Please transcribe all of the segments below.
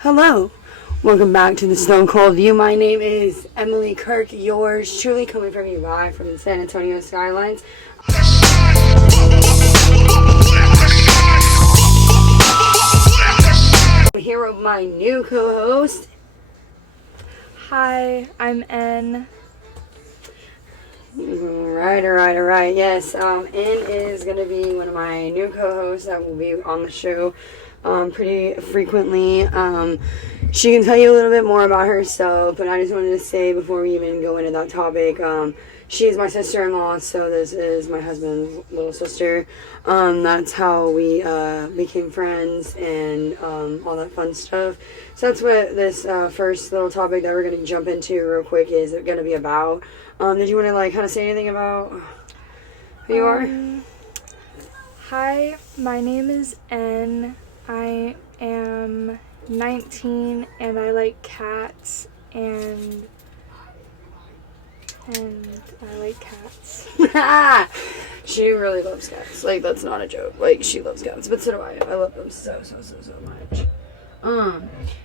Hello, welcome back to the Stone Cold View. My name is Emily Kirk, yours truly, coming from you live from the San Antonio skylines. I'm here with my new co-host. Hi, I'm N. Alright. Yes, N is going to be one of my new co-hosts that will be on the show pretty frequently. She can tell you a little bit more about herself, but I just wanted to say before we even go into that topic, she is my sister-in-law, so this is my husband's little sister. That's how we became friends and all that fun stuff. So that's what this first little topic that we're going to jump into real quick is going to be about. Did you want to kind of say anything about who you are? Hi, my name is N. I am 19 and I like cats and I like cats. She really loves cats. That's not a joke. She loves cats, but so do I. I love them so much.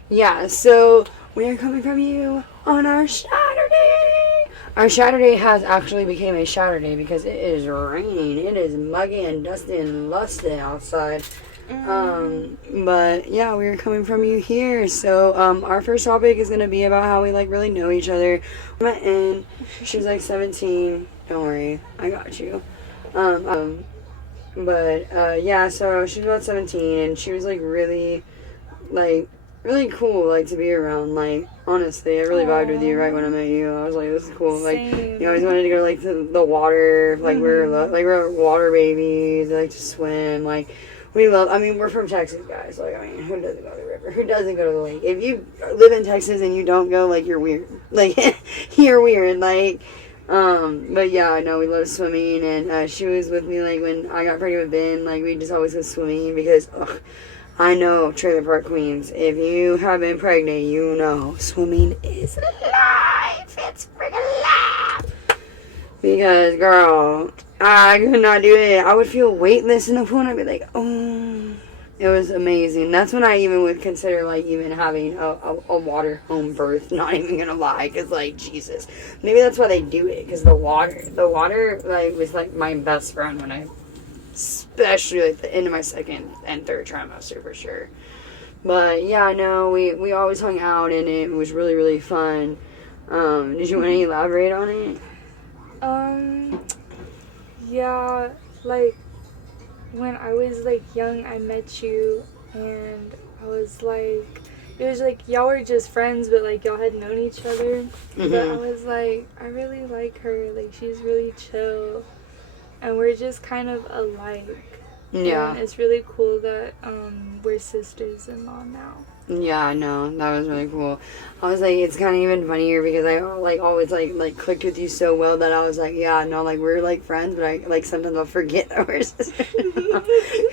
Yeah, so we are coming from you on our Saturday. Our Saturday has actually became a Saturday because it is raining. It is muggy and dusty and lusty outside. But yeah, we are coming from you here. So our first topic is gonna be about how we really know each other. We met in, she was 17. Don't worry, I got you. Yeah, so she was about 17 and she was really cool to be around. Honestly, I really vibed with you right when I met you. I was like, this is cool. Same. You always wanted to go to the water. We're water babies. We like to swim. We love, we're from Texas, guys. Who doesn't go to the river? Who doesn't go to the lake? If you live in Texas and you don't go, you're weird. You're weird. But yeah, I know we love swimming, and she was with me, when I got pregnant with Ben. We just always go swimming because, I know, Trailer Park Queens, if you have been pregnant, you know, swimming is life. It's freaking life. Because, girl, I could not do it. I would feel weightless in the pool and I'd be like, oh. It was amazing. That's when I even would consider, even having a water home birth. Not even gonna lie. Because, Jesus. Maybe that's why they do it. Because the water, was, my best friend when I, especially, the end of my second and third trimester, for sure. But, yeah, I know. We always hung out and it was really, really fun. Did you want to elaborate on it? Yeah, when I was young, I met you and I was it was y'all were just friends, but y'all had known each other. Mm-hmm. But I was I really like her. She's really chill, and we're just kind of alike. Yeah. And it's really cool that we're sisters-in-law now. Yeah, I know. That was really cool. I was it's kind of even funnier because I always clicked with you so well that I was yeah, no, we're friends, but I sometimes I'll forget that we're sisters because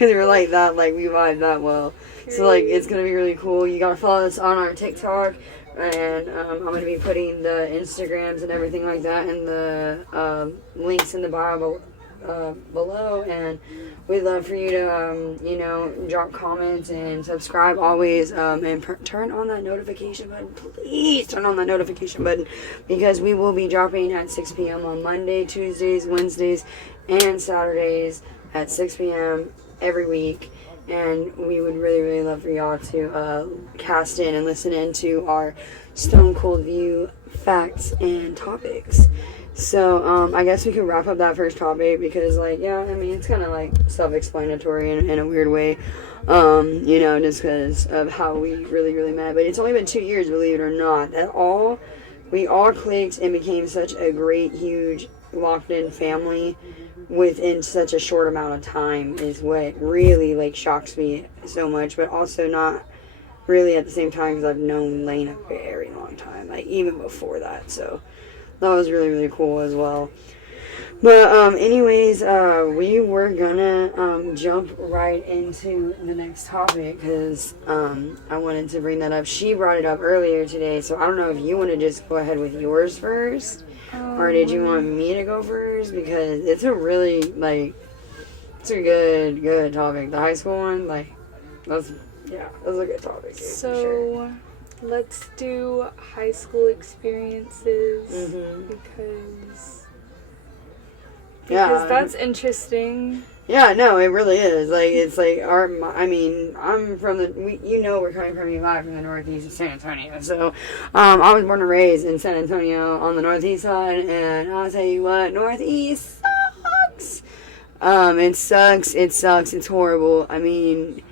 we're that, we vibe that well. So it's gonna be really cool. You gotta follow us on our TikTok, and I'm gonna be putting the Instagrams and everything like that in the links in the bio below, and we'd love for you to drop comments and subscribe always, and turn on that notification button. Please turn on that notification button because we will be dropping at 6 p.m. on Monday, Tuesdays, Wednesdays, and Saturdays at 6 p.m. every week. And we would really, really love for y'all to cast in and listen into our Stone Cold View facts and topics. So, I guess we can wrap up that first topic because, it's kind of, self-explanatory in a weird way, just because of how we really, really met. But it's only been 2 years, believe it or not. We all clicked and became such a great, huge, locked-in family within such a short amount of time is what really, shocks me so much, but also not really at the same time because I've known Lane a very long time, even before that, so that was really, really cool as well. But, anyways, we were gonna, jump right into the next topic, because, I wanted to bring that up. She brought it up earlier today, so I don't know if you want to just go ahead with yours first, or did you want me to go first, because it's a really, it's a good topic. The high school one, Yeah, that was a good topic. Dude, So, let's do high school experiences because that's interesting. Yeah, no, it really is. Like, it's like I'm from we're coming from you live from the northeast of San Antonio. So, I was born and raised in San Antonio on the northeast side, and I'll tell you what, northeast sucks. It sucks. It's horrible. I mean,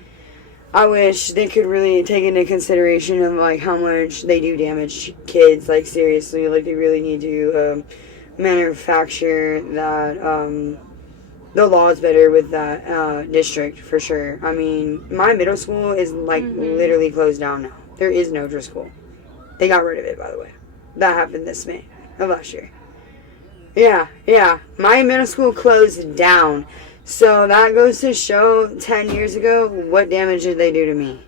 I wish they could really take into consideration of like how much they do damage kids. Like, seriously, like they really need to manufacture that. The law's better with that district for sure. I mean, my middle school is like literally closed down now. There is no Driscoll. They got rid of it, by the way. That happened this May of last year. Yeah. My middle school closed down. So that goes to show 10 years ago, what damage did they do to me?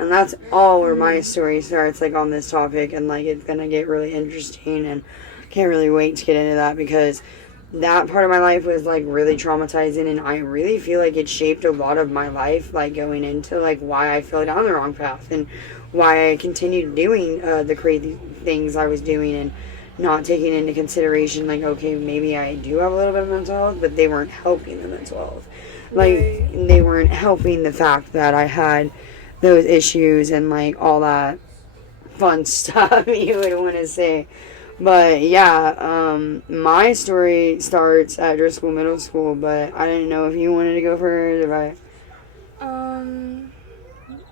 And that's all where my story starts, like on this topic. And like it's gonna get really interesting, and I can't really wait to get into that because that part of my life was like really traumatizing, and I really feel like it shaped a lot of my life, like going into like why I fell down the wrong path and why I continued doing the crazy things I was doing and not taking into consideration like, okay, maybe I do have a little bit of mental health, but they weren't helping the mental health. Like, they weren't helping the fact that I had those issues and like all that fun stuff you would want to say. But yeah, my story starts at Driscoll Middle School, but I didn't know if you wanted to go first or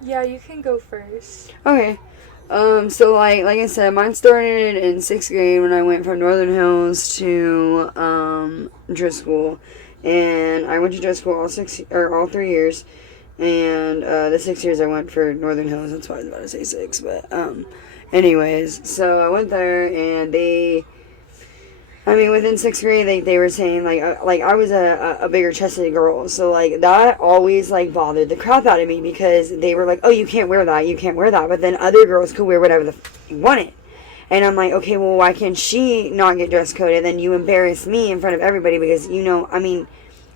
yeah, you can go first. Okay. So like I said, mine started in 6th grade when I went from Northern Hills to Driscoll, and I went to Driscoll all 3 years, and the 6 years I went for Northern Hills. That's why I was about to say 6, but anyways, so I went there, and within 6th grade, they were saying, like I was a bigger chested girl, so, like, that always, like, bothered the crap out of me, because they were like, oh, you can't wear that, but then other girls could wear whatever they wanted, and I'm like, okay, well, why can't she not get dress coded, then you embarrass me in front of everybody, because,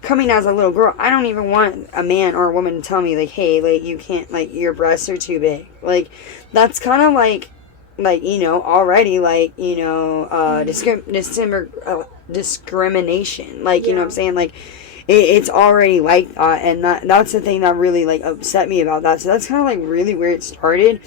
coming as a little girl, I don't even want a man or a woman to tell me, like, hey, like, you can't, like, your breasts are too big, like, that's kind of, like, already, like, discrimination. Like, you know what I'm saying? Like, it's already like that. And that's the thing that really, like, upset me about that. So that's kind of, like, really where it started.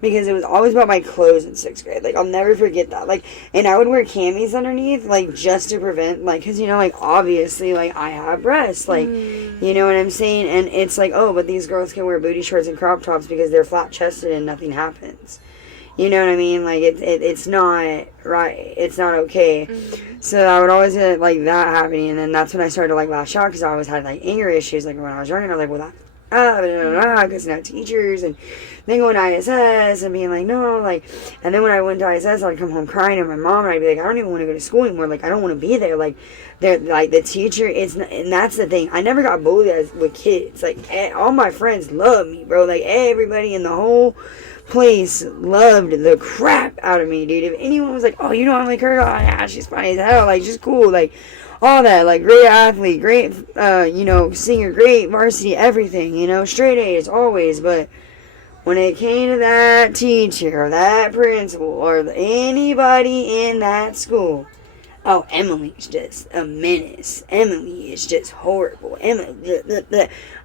Because it was always about my clothes in 6th grade. Like, I'll never forget that. Like, and I would wear camis underneath, like, just to prevent, like, because, like, obviously, like, I have breasts. Like, you know what I'm saying? And it's like, oh, but these girls can wear booty shorts and crop tops because they're flat-chested and nothing happens. You know what I mean? Like, it's not right. It's not okay. So I would always get, like, that happening. And then that's when I started to, like, lash out because I always had, like, anger issues. Like, when I was younger, I was like, well, because now teachers. And then going to ISS and being like, no, like. And then when I went to ISS, I'd come home crying to my mom. And I'd be like, I don't even want to go to school anymore. Like, I don't want to be there. Like, they're, like, the teacher, and that's the thing. I never got bullied with kids. Like, all my friends love me, bro. Like, everybody in the whole place loved the crap out of me, dude. If anyone was like, oh, you don't like her, oh yeah, she's funny as hell, like, she's cool, like, all that, like, great athlete, great, singer, great varsity, everything, straight A's, always. But when it came to that teacher, or that principal, or anybody in that school, oh, Emily's just a menace. Emily is just horrible. Emily,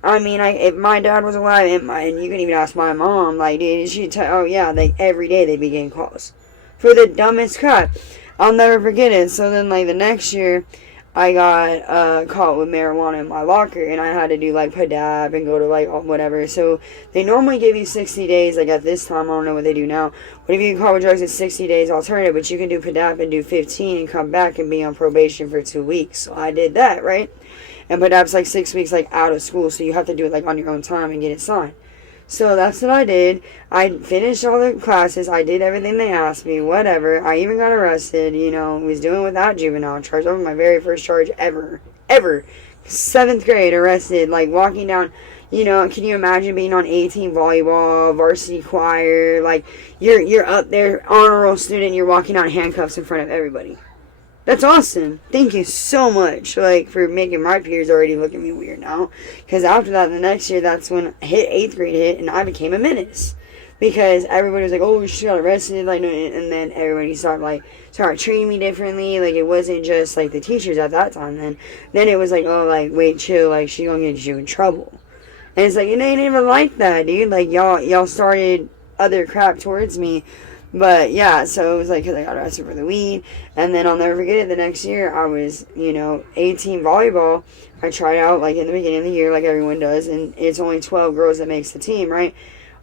if my dad was alive, and you can even ask my mom, like, dude, she'd tell, oh yeah, like, every day they'd be getting calls for the dumbest crap. I'll never forget it. So then, like, the next year, I got caught with marijuana in my locker, and I had to do, like, PDAP and go to, like, whatever. So they normally give you 60 days, like, at this time, I don't know what they do now. But if you get caught with drugs, it's 60 days alternative, but you can do PDAP and do 15 and come back and be on probation for 2 weeks. So I did that, right? And PDAP's, like, 6 weeks, like, out of school, so you have to do it, like, on your own time and get it signed. So that's what I did. I finished all the classes. I did everything they asked me, whatever. I even got arrested, was doing without juvenile charge. That was my very first charge ever. 7th grade, arrested, like, walking down, can you imagine being on 18 volleyball, varsity choir, like, you're up there, honor roll student, you're walking out in handcuffs in front of everybody. That's awesome. Thank you so much, like, for making my peers already look at me weird now. Because after that, the next year, that's when 8th grade hit, and I became a menace. Because everybody was like, oh, she got arrested, like, and then everybody started treating me differently. Like, it wasn't just, like, the teachers at that time. Then it was like, oh, like, wait, chill, like, she gonna get you in trouble. And it's like, it ain't even like that, dude. Like, y'all started other crap towards me. But, yeah, so it was like, because I got arrested for the weed. And then I'll never forget it, the next year, I was, 18 volleyball. I tried out, like, in the beginning of the year, like everyone does. And it's only 12 girls that makes the team, right?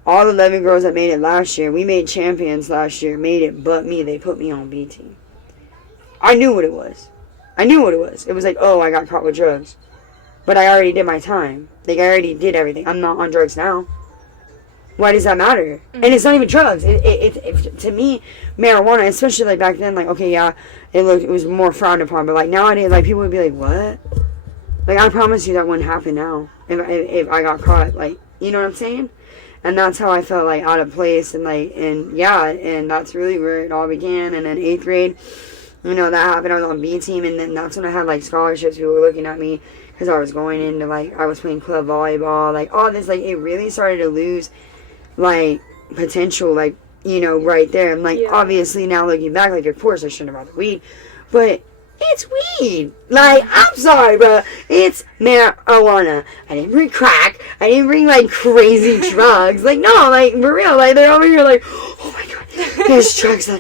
All the 11 girls that made it last year, we made champions last year, made it but me. They put me on B team. I knew what it was. It was like, oh, I got caught with drugs. But I already did my time. Like, I already did everything. I'm not on drugs now. Why does that matter? Mm-hmm. And it's not even drugs. It to me, marijuana, especially, like, back then, like, okay, yeah, it was more frowned upon. But, like, nowadays, like, people would be like, what? Like, I promise you that wouldn't happen now if I got caught. Like, you know what I'm saying? And that's how I felt, like, out of place. And that's really where it all began. And then 8th grade, that happened. I was on B team. And then that's when I had, like, scholarships. People were looking at me because I was going into, like, I was playing club volleyball. Like, all this, like, it really started to lose, like, potential, like, right there. And, like, obviously now looking back, like, of course I shouldn't have brought the weed. But it's weed. Like, I'm sorry, bro. It's marijuana. I didn't bring crack. I didn't bring, like, crazy drugs. Like, no, like, for real. Like, they're over here like, oh, my God. There's drugs.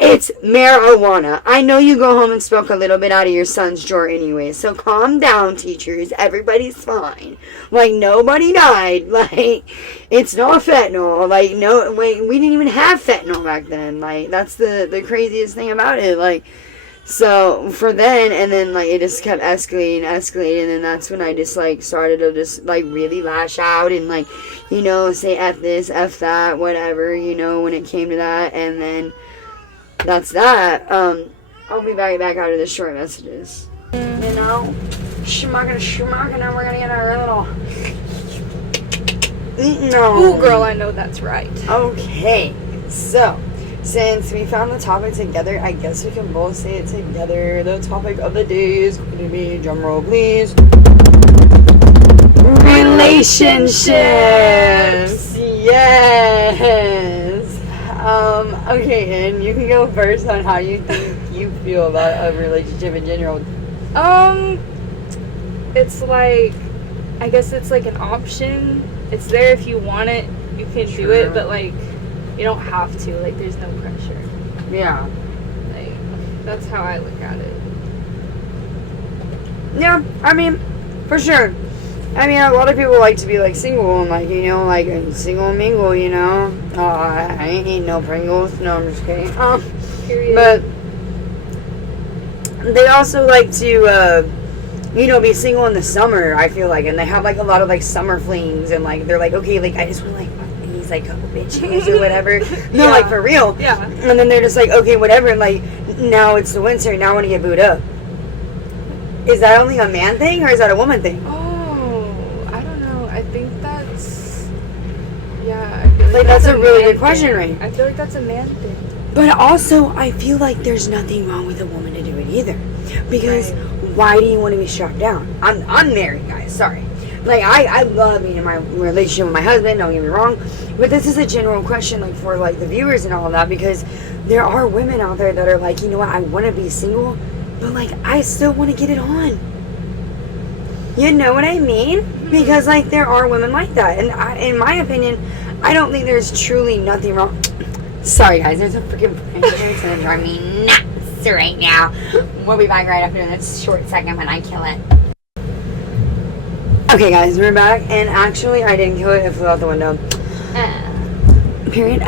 It's marijuana. I know you go home and smoke a little bit out of your son's drawer anyway. So calm down, teachers. Everybody's fine. Like, nobody died. Like, it's not fentanyl. Like, no, wait, we didn't even have fentanyl back then. Like, that's the craziest thing about it. Like, so, for then, and then, like, it just kept escalating, and then that's when I just, like, started to just, like, really lash out and, like, say F this, F that, whatever, when it came to that, and then that's that. I'll be back out of the short messages. Schmuck, and then we're gonna get our little... No. Ooh, girl, I know that's right. Okay, so... since we found the topic together, I guess we can both say it together. The topic of the day is going to be, drumroll please, relationships. Yes. Okay, and you can go first on how you think you feel about a relationship in general. It's like, I guess it's like an option. It's there if you want it, you can do it, but like, you don't have to. Like, there's no pressure. Yeah. Like, that's how I look at it. Yeah, I mean, for sure. I mean, a lot of people like to be, like, single and, like, like, single and mingle, I ain't eating no Pringles. No, I'm just kidding. Period. But they also like to, be single in the summer, I feel like. And they have, like, a lot of, like, summer flings. And, like, they're like, okay, like, I just want to, like, like, couple bitches or whatever. No, like, for real. Yeah. And then they're just like, okay, whatever. And, like, now it's the winter. Now I want to get booed up. Is that only a man thing or is that a woman thing? Oh, I don't know. I think that's... yeah, I feel like that's a really good question, right? I feel like that's a man thing. But also, I feel like there's nothing wrong with a woman to do it either. Because why do you want to be strapped down? I'm married, guys. Sorry. Like, I love being in my relationship with my husband, don't get me wrong. But this is a general question, like, for, like, the viewers and all of that. Because there are women out there that are like, you know what, I want to be single, but, like, I still want to get it on. You know what I mean? Mm-hmm. Because, like, there are women like that. And in my opinion, I don't think there's truly nothing wrong. Sorry, guys. There's a freaking plane here. It's going to drive me nuts right now. We'll be back right after this short second when I kill it. Okay, guys, we're back, and actually, I didn't kill it. It flew out the window. Period.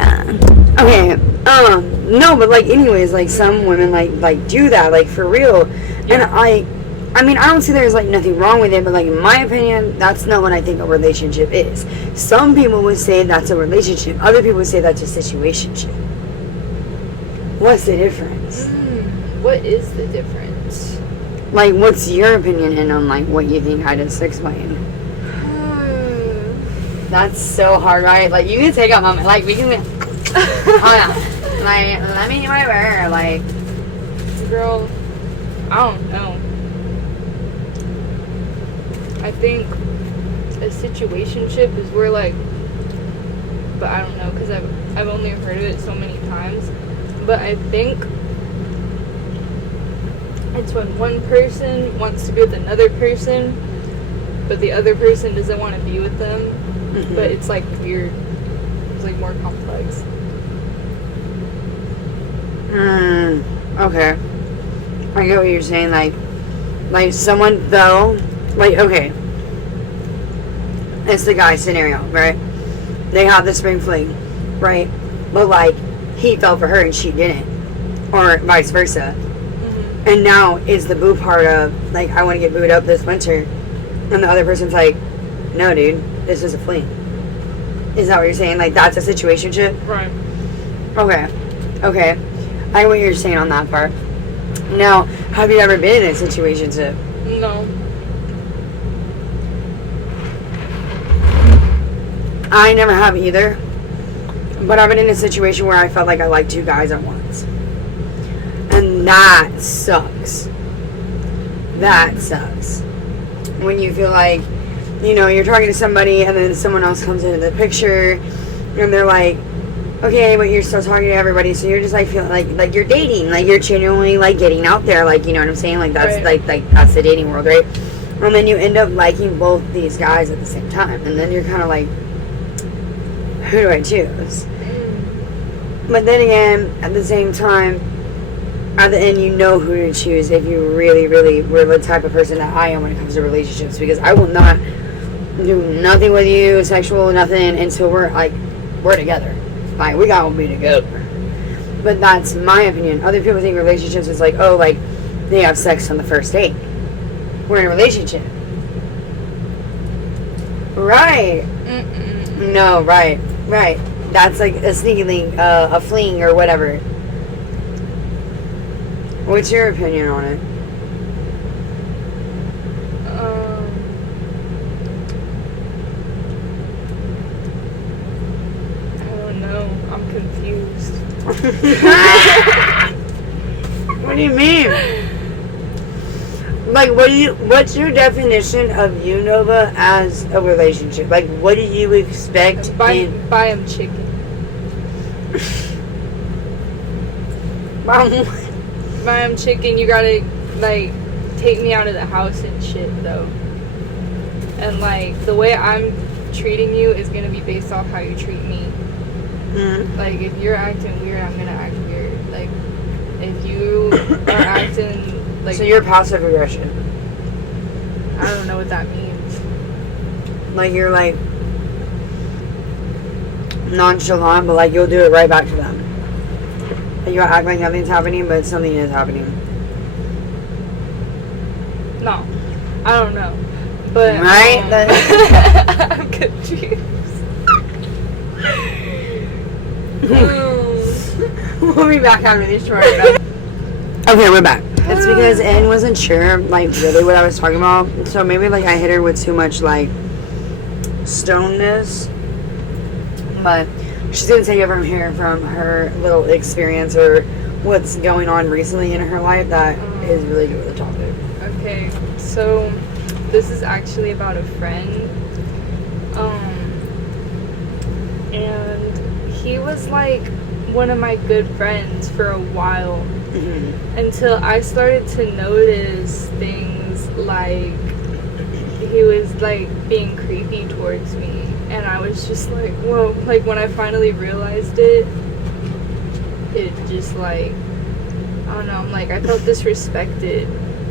Okay. No, but like, anyways, like, some women like do that, like, for real. Yeah. And I mean, I don't see there's like nothing wrong with it, but like, in my opinion, that's not what I think a relationship is. Some people would say that's a relationship. Other people would say that's a situationship. What's the difference? What is the difference? Like, what's your opinion on, like, what you think I just explained? That's so hard, right? Like, you can take a moment. Like, we can... hold on. Like, let me get my word. Like... Girl, I don't know. I think a situationship is where, like, but I don't know, because I've only heard of it so many times, but I think it's when one person wants to be with another person, but the other person doesn't want to be with them, Mm-hmm. but it's, like, weird. It's, like, more complex. Okay. I get what you're saying, like someone, though, like, okay, it's the guy scenario, right? They have the spring fling, right? But, like, he fell for her and she didn't, or vice versa. Mm-hmm. And now is the boo part of, like, I want to get booed up this winter, and the other person's like, no, dude, this is a fling. Is that what you're saying? Like, that's a situationship? Right. Okay. I get what you're saying on that part. Now, have you ever been in a situationship? No. I never have either. But I've been in a situation where I felt like I liked two guys at once. And that sucks. That sucks. When you feel like, you know, you're talking to somebody and then someone else comes into the picture and they're like, okay, but you're still talking to everybody, so you're just like feeling like you're dating, like you're genuinely like getting out there, like, you know what I'm saying? Like that's right. like that's the dating world, right? And then you end up liking both these guys at the same time, and then you're kind of like, who do I choose? But then again, at the same time, at the end, you know who to choose if you really, really were the type of person that I am when it comes to relationships, because I will not do nothing with you, sexual, nothing, until we're together. Like, we gotta be together. But that's my opinion. Other people think relationships is like, oh, like, they have sex on the first date. We're in a relationship. Right. Mm-mm. No, right. That's like a sneaky link, a fling or whatever. What's your opinion on it? I don't know. I'm confused. What do you mean? Like, what's your definition of you, Nova, as a relationship? Like, what do you expect Buy him chicken. Buy him chicken. You gotta, like, take me out of the house and shit, though. And, like, the way I'm treating you is gonna be based off how you treat me. Mm-hmm. Like, if you're acting weird, I'm gonna act weird. Like, if you are acting like... So you're passive aggression. I don't know what that means. Like, you're, like, nonchalant, but, like, you'll do it right back to them. Like, you'll act like nothing's happening, but something is happening. No. I don't know. But... Right? I'm confused. We'll be back after these short. Okay, we're back. It's because Ann wasn't sure, like, really what I was talking about. So maybe, like, I hit her with too much, like, stonedness. But she's going to take it from here, from her little experience or what's going on recently in her life that is really good with the topic. Okay, so this is actually about a friend. And he was, like, one of my good friends for a while. Mm-hmm. Until I started to notice things like he was like being creepy towards me, and I was just like, whoa. Like, when I finally realized it just, like, I don't know, I'm like, I felt disrespected.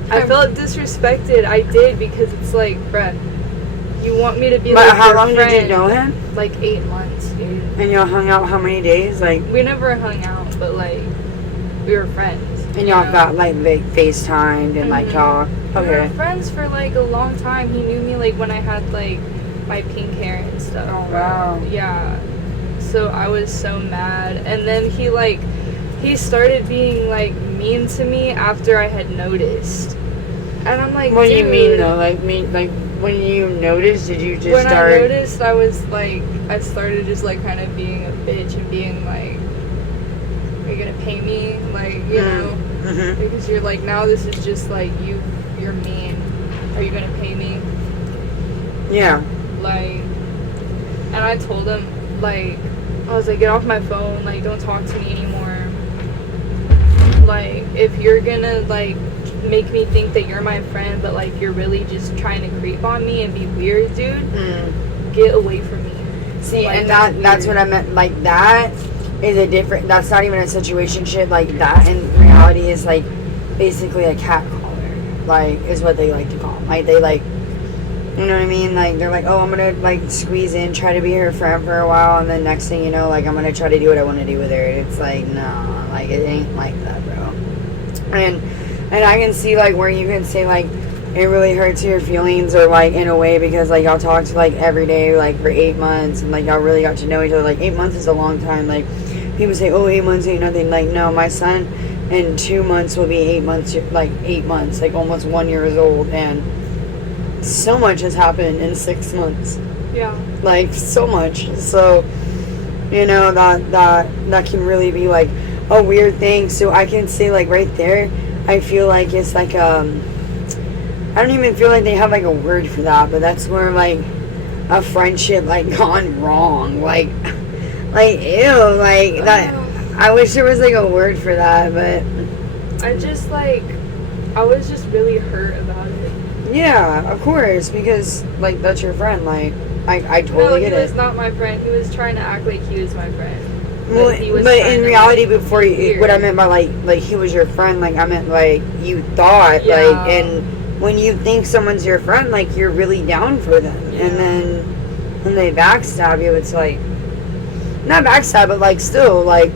I did, because it's like, bruh, you want me to be like how your long friend. did you know him? Like 8 months, dude. And y'all hung out how many days? Like, We never hung out, but like we were friends. and y'all got like FaceTimed and like Mhm. talked. We were Okay. friends for like a long time. He knew me like when I had like my pink hair and stuff. Oh, wow. Yeah. So I was so mad, and then he started being like mean to me after I had noticed. And I'm like, What do you dude, mean though? Like when you noticed, did you just when start? I noticed, I started just like kind of being a bitch and being like, are you gonna pay me, like, you know, because you're like, now this is just like you're mean. Are you gonna pay me? Yeah. Like, and I told him, like, I was like, get off my phone, like, don't talk to me anymore. Like, if you're gonna, like, make me think that you're my friend, but, like, you're really just trying to creep on me and be weird, dude, get away from me. See, like, and that's what I meant. Like, that is a different, that's not even a situationship. Like, that in reality is, like, basically a cat caller. Like, is what they like to call them. Like, they, like, you know what I mean? Like, they're like, oh, I'm gonna, like, squeeze in, try to be her friend for a while, and then next thing you know, like, I'm gonna try to do what I want to do with her. And it's like, nah, like, it ain't like that, bro. And I can see, like, where you can say, like, it really hurts your feelings, or, like, in a way, because, like, y'all talked, like, every day, like, for 8 months, and, like, y'all really got to know each other. Like, 8 months is a long time. Like, people say, oh, 8 months ain't nothing. Like, no, my son in 2 months will be 8 months, like, 8 months, like, almost 1 year old, and so much has happened in 6 months. Yeah. Like, so much. So, you know, that can really be, like, a weird thing. So I can say, like, right there, I feel like it's like, I don't even feel like they have, like, a word for that, but that's where, like, a friendship, like, gone wrong. Like, ew, like, that, I wish there was, like, a word for that, but I just, like, I was just really hurt about it. yeah, of course, because, like, that's your friend. Like, I totally get it. No, he was not my friend. He was trying to act like he was my friend. Well, but in reality, before you, weird. what I meant by, like, he was your friend, like, I meant, like, you thought, Yeah. like, and when you think someone's your friend, like, you're really down for them. Yeah. And then when they backstab you, it's like, not backstab, but, like, still, like,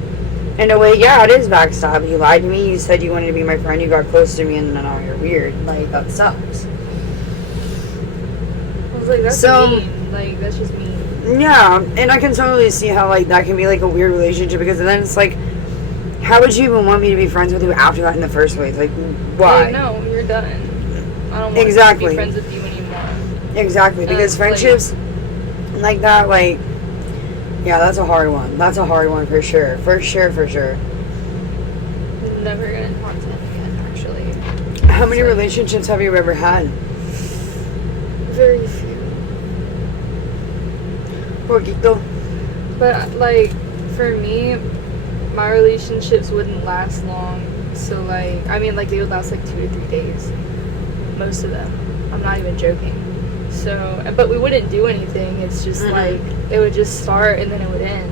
in a way, yeah, it is backstab. You lied to me, you said you wanted to be my friend, you got close to me, and then now you're weird. Like, that sucks. I was like, that's mean. Like, that's just mean. Yeah, and I can totally see how, like, that can be, like, a weird relationship, because then it's like, how would you even want me to be friends with you after that in the first place? Like, why? Like, no, you're done. I don't want to be friends with you anymore. Exactly, because friendships like that, like, yeah, that's a hard one. That's a hard one for sure. For sure. Never gonna talk to him again, actually. How many relationships have you ever had? Very few. Poquito. But, like, for me, my relationships wouldn't last long. So, like, I mean, like, they would last, like, 2 to 3 days. Most of them. I'm not even joking. So, but we wouldn't do anything. It's just, like, it would just start and then it would end.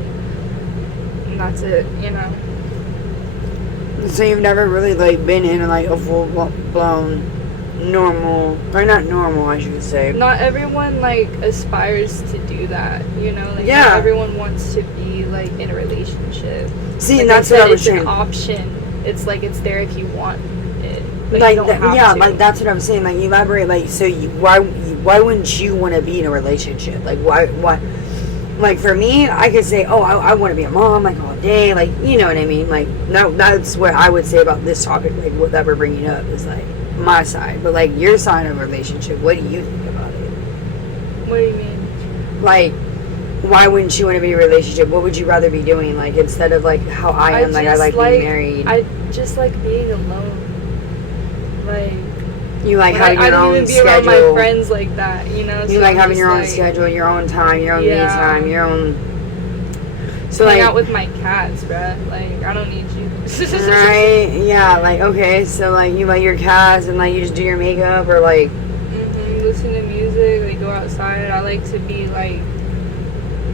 And that's it, you know? So you've never really, like, been in, like, a full-blown normal, or not normal, I should say. Not everyone, like, aspires to do that, you know? Like, yeah. Not everyone wants to be, like, in a relationship. See, like and that's what I was saying. saying. It's an option. It's, like, it's there if you want it. But like, you don't have yeah, to. like, that's what I'm saying. Like, elaborate, like, so why wouldn't you want to be in a relationship? Like, why, like, for me, I could say, oh, I want to be a mom, like, all day, like, you know what I mean? Like, that's what I would say about this topic, like, what that we're bringing up is, like, my side. But, like, your side of a relationship, what do you think about it? What do you mean? Like, why wouldn't you want to be in a relationship? What would you rather be doing? Like, instead of, like, how I am, like, I like being married. I just like being alone. Like, you like having your own schedule. I don't even be around my friends like that, you know? You like having your own schedule, your own time, your own me time, your own... So, hang out with my cats, bruh. Like, I don't need you. Right? Yeah, like, okay, so, like, you like your cats and, like, you just do your makeup, or, like... Listen to music, like, go outside. I like to be, like,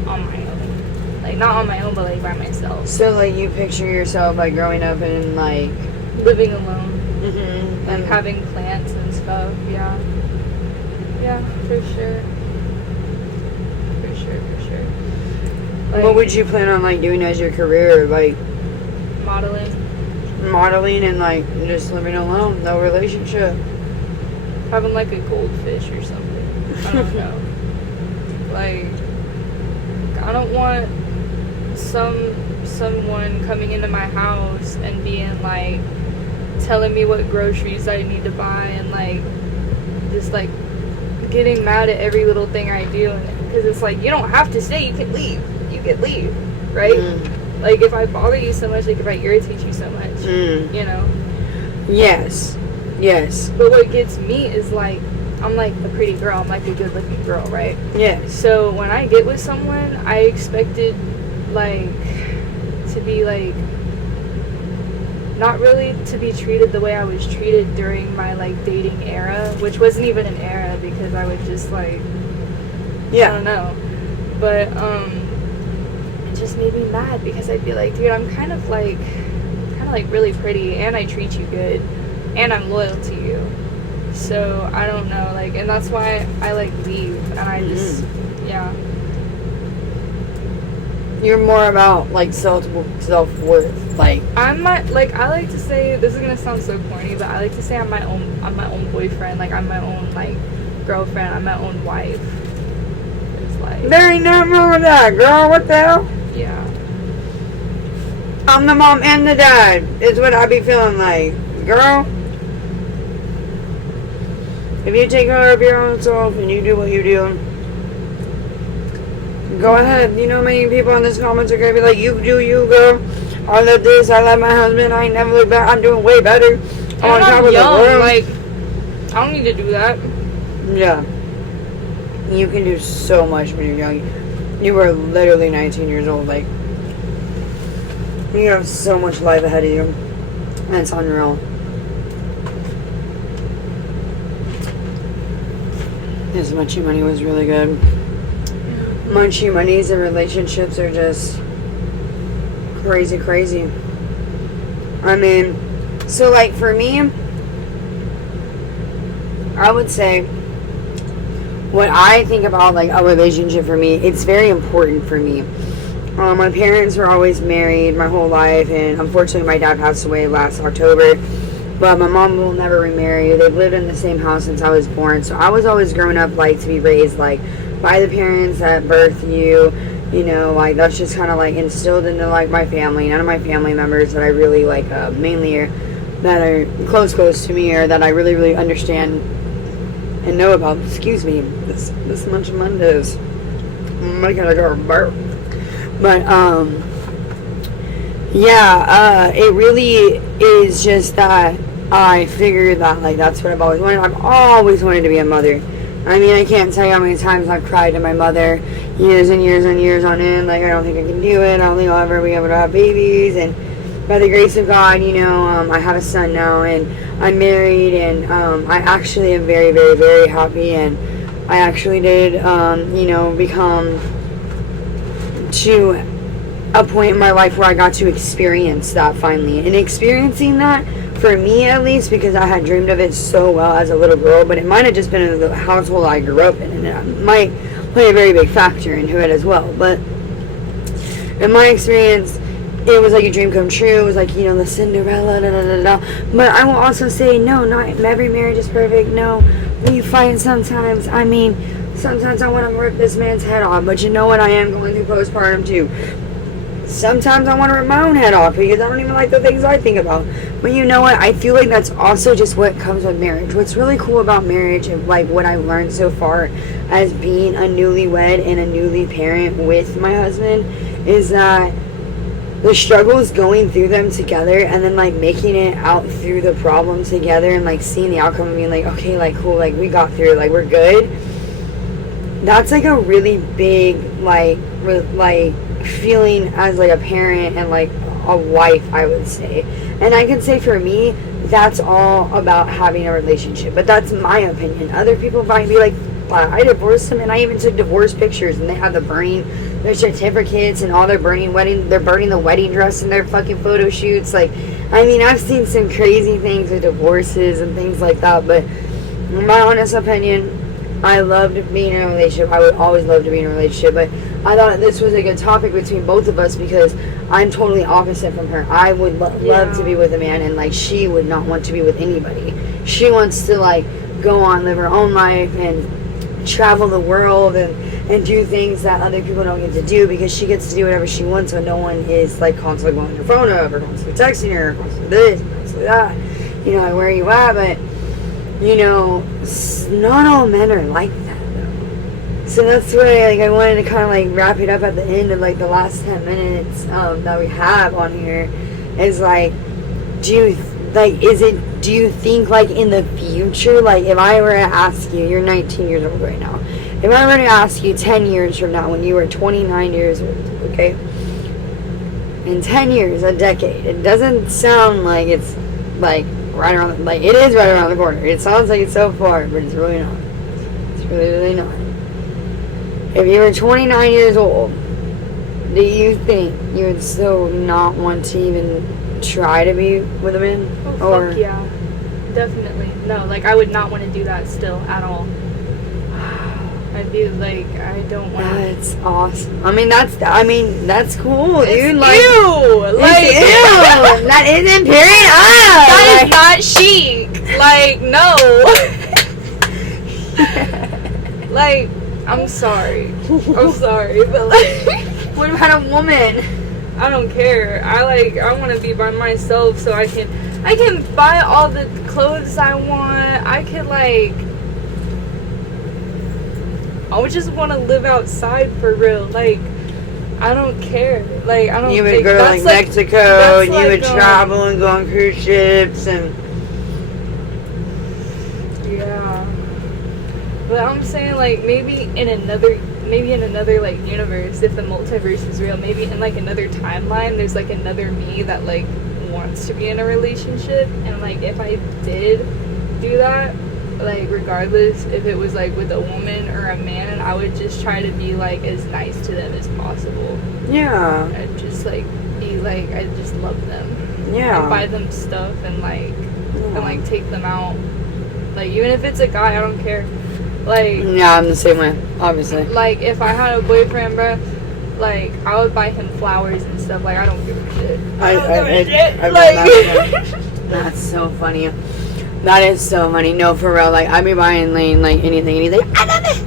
on my own. Like, not on my own, but, like, by myself. So, like, you picture yourself, like, growing up and, like... living alone. Like, having plants and stuff, yeah. Yeah, for sure. For sure. Like, what would you plan on, like, doing as your career? Like... Modeling and, like, just living alone, no relationship. Having, like, a goldfish or something. I don't know. Like, I don't want someone coming into my house and being, like, telling me what groceries I need to buy and, like, just, like, getting mad at every little thing I do. Because it's like, you don't have to stay, you can leave. You can leave, right? Like, if I bother you so much, like, if I irritate you so much, you know? Yes. Yes. But what gets me is, like, I'm, like, a pretty girl. I'm, like, a good-looking girl, right? Yes. So, when I get with someone, I expected, like, to be, like, not really to be treated the way I was treated during my, like, dating era, which wasn't even an era because I would just, like, I don't know. But, it just made me mad because I'd be like, dude, I'm kind of really pretty, and I treat you good, and I'm loyal to you. So, I don't know, like, and that's why I, like, leave, and I just, yeah. You're more about, like, self-worth, like. I'm not, like, I like to say, this is gonna sound so corny, but I like to say I'm my own boyfriend, like, I'm my own, like, girlfriend, I'm my own wife. It's like, There ain't nothing wrong with that, girl, what the hell? yeah. I'm the mom and the dad, is what I be feeling like. Girl, if you take care of your own self and you do what you do, go ahead. You know, many people in this comments are gonna be like, you do you, girl. I love this, I love my husband, I ain't never look back, I'm doing way better. And I'm young, like, I don't need to do that. Yeah. You can do so much when you're young. You are literally 19 years old, like, you have so much life ahead of you. It's unreal. This Munchie Money was really good. Munchie Monies and relationships are just crazy. I mean, so, like, for me, I would say what I think about, like, a relationship for me, it's very important for me. My parents were always married my whole life, and unfortunately my dad passed away last October, but my mom will never remarry. They've lived in the same house since I was born, so I was always growing up, like, to be raised, like, by the parents that birthed you, you know, like, that's just kind of, like, instilled into, like, my family. None of my family members that I really, like, mainly are, that are close to me, or that I really understand and know about, excuse me, this much Mondays. I gotta go burp. But, yeah, it really is just that I figured that, like, that's what I've always wanted. I've always wanted to be a mother. I mean, I can't tell you how many times I've cried to my mother years and years on end. Like, I don't think I can do it. I don't think I'll ever be able to have babies. And by the grace of God, you know, I have a son now, and I'm married, and I actually am very happy. And I actually did, you know, become to a point in my life where I got to experience that finally. And experiencing that, for me at least, because I had dreamed of it so well as a little girl, but it might have just been in the household I grew up in, and it might play a very big factor into it as well. But in my experience, it was like a dream come true. It was like, you know, the Cinderella, But I will also say, no, not every marriage is perfect. No, you fight sometimes. I mean, sometimes I want to rip this man's head off, but you know what? I am going through postpartum too. Sometimes I want to rip my own head off because I don't even like the things I think about. But you know what? I feel like that's also just what comes with marriage. What's really cool about marriage, and like what I've learned so far as being a newlywed and a newly parent with my husband, is that the struggles going through them together, and then like making it out through the problem together, and like seeing the outcome and being like, okay, like cool, like we got through it, like we're good. That's like a really big like feeling as like a parent and like a wife, I would say. And I can say for me, that's all about having a relationship. But that's my opinion. Other people might be like, I divorced him, and I even took divorce pictures, and they have the burning their certificates and all their burning the wedding dress in their fucking photo shoots. Like, I mean, I've seen some crazy things with divorces and things like that, but in my honest opinion, I loved being in a relationship. I would always love to be in a relationship, but I thought this was a good topic between both of us because I'm totally opposite from her. I would love to be with a man, and like she would not want to be with anybody. She wants to like go on, live her own life, and travel the world and do things that other people don't get to do, because she gets to do whatever she wants, so no one is like constantly blowing her phone up or constantly texting her or constantly this, constantly that. You know, like, where are you at? But you know, not all men are like that though. So that's why, like, I wanted to kind of, like, wrap it up at the end of, like, the last 10 minutes that we have on here. Is, like, do you think, like, in the future, like, if I were to ask you, you're 19 years old right now. If I were to ask you 10 years from now, when you were 29 years old, okay? In 10 years, a decade, it doesn't sound like it's, like, right around, like, it is right around the corner. It sounds like it's so far, but it's really not. It's really, really not. If you were 29 years old, do you think you would still not want to even try to be with a man? Oh, fuck yeah. Definitely. No, like, I would not want to do that still at all. I'd be like, I don't want to. That's awesome. I mean, that's cool, It's dude. Like, ew! Like, ew! That isn't period up! That is not chic! Like, no! Like, I'm sorry, but like, what about a woman? I don't care. I want to be by myself so I can buy all the clothes I want. I would just want to live outside for real. Like, I don't care. Like, I don't. You would go to like Mexico, and you would travel and go on cruise ships and. Yeah. But I'm saying, like, maybe in another like universe, if the multiverse is real, maybe in like another timeline, there's like another me that like wants to be in a relationship, and like if I did do that, like regardless if it was like with a woman or a man, I would just try to be like as nice to them as possible. Yeah. I'd just like be like, I just love them. Yeah. I'd buy them stuff and like take them out. Like, even if it's a guy, I don't care. Like, yeah, I'm the same way, obviously. Like, if I had a boyfriend, bro, like, I would buy him flowers and stuff. Like, I don't give a shit. I don't give a shit. Like, that's so funny. That is so funny. No, for real. Like, I'd be buying Lane like anything. I love it.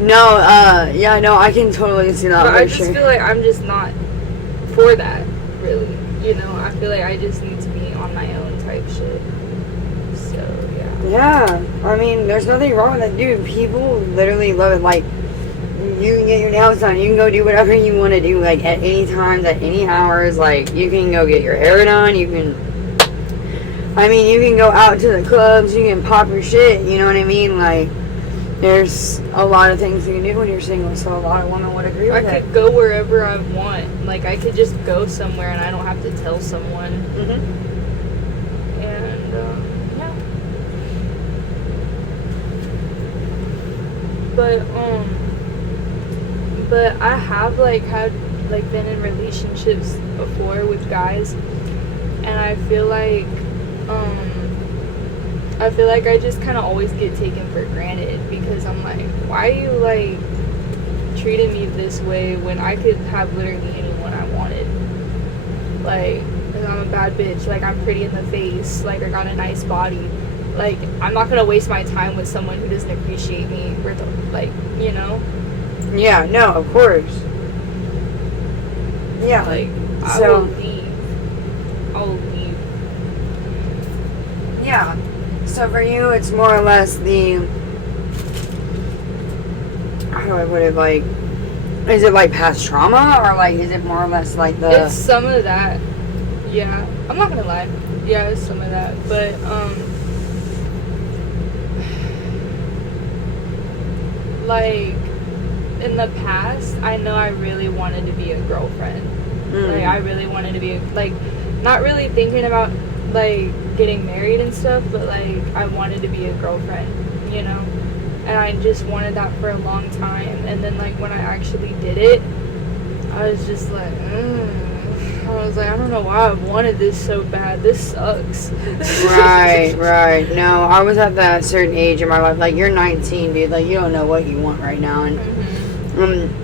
No, I can totally see that. But I just feel like I'm just not for that, really. You know, I feel like I just need to be on my own type shit. So, yeah. Yeah. I mean, there's nothing wrong with that, dude. People literally love it. Like, you can get your nails done. You can go do whatever you want to do, like, at any times, at any hours. Like, you can go get your hair done. You can go out to the clubs. You can pop your shit. You know what I mean? Like, there's a lot of things you can do when you're single, so a lot of women would agree with I could go wherever I want. Like, I could just go somewhere and I don't have to tell someone. Mm-hmm. And, yeah. But I have, like, been in relationships before with guys, and I feel like I just kind of always get taken for granted, because I'm like, why are you, like, treating me this way when I could have literally anyone I wanted? Like, 'cause I'm a bad bitch, like, I'm pretty in the face, like, I got a nice body. Like, I'm not gonna waste my time with someone who doesn't appreciate me, or, like, you know? Yeah, no, of course. Yeah. Like, I So- will leave. I'll leave. Yeah. So for you, it's more or less the. How do I put it? Like, is it like past trauma, or like is it more or less like the? It's some of that. Yeah. I'm not gonna lie. Yeah, it's some of that. But, like, in the past, I know I really wanted to be a girlfriend. Like, I really wanted to be, like, not really thinking about, like, getting married and stuff, but, like, I wanted to be a girlfriend, you know? And I just wanted that for a long time. And then, like, when I actually did it, I was just like, I was like, I don't know why I wanted this so bad. This sucks. Right. No, I was at that certain age in my life. Like, you're 19, dude. Like, you don't know what you want right now. And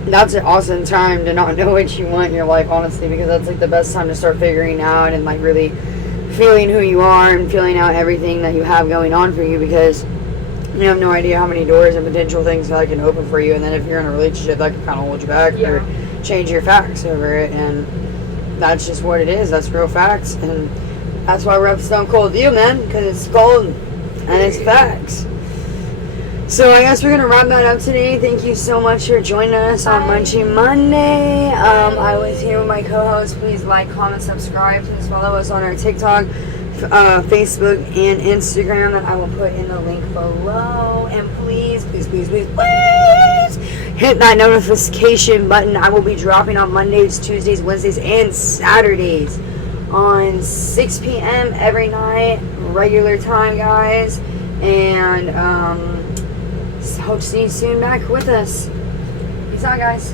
that's an awesome time to not know what you want in your life, honestly, because that's, like, the best time to start figuring out and, like, really feeling who you are and feeling out everything that you have going on for you, because you have no idea how many doors and potential things that can open for you. And then if you're in a relationship, that can kind of hold you back or change your facts over it. And that's just what it is. That's real facts. And that's why we're up Stone Cold View, man, because it's cold. And it's facts. So I guess we're gonna wrap that up today. Thank you so much for joining us on Munchie Monday. I was here with my co-host. Please like, comment, subscribe. Please follow us on our TikTok, Facebook, and Instagram that I will put in the link below. And please hit that notification button. I will be dropping on Mondays, Tuesdays, Wednesdays, and Saturdays on 6 p.m. every night, regular time, guys. And hope to see you soon back with us. Peace out, guys.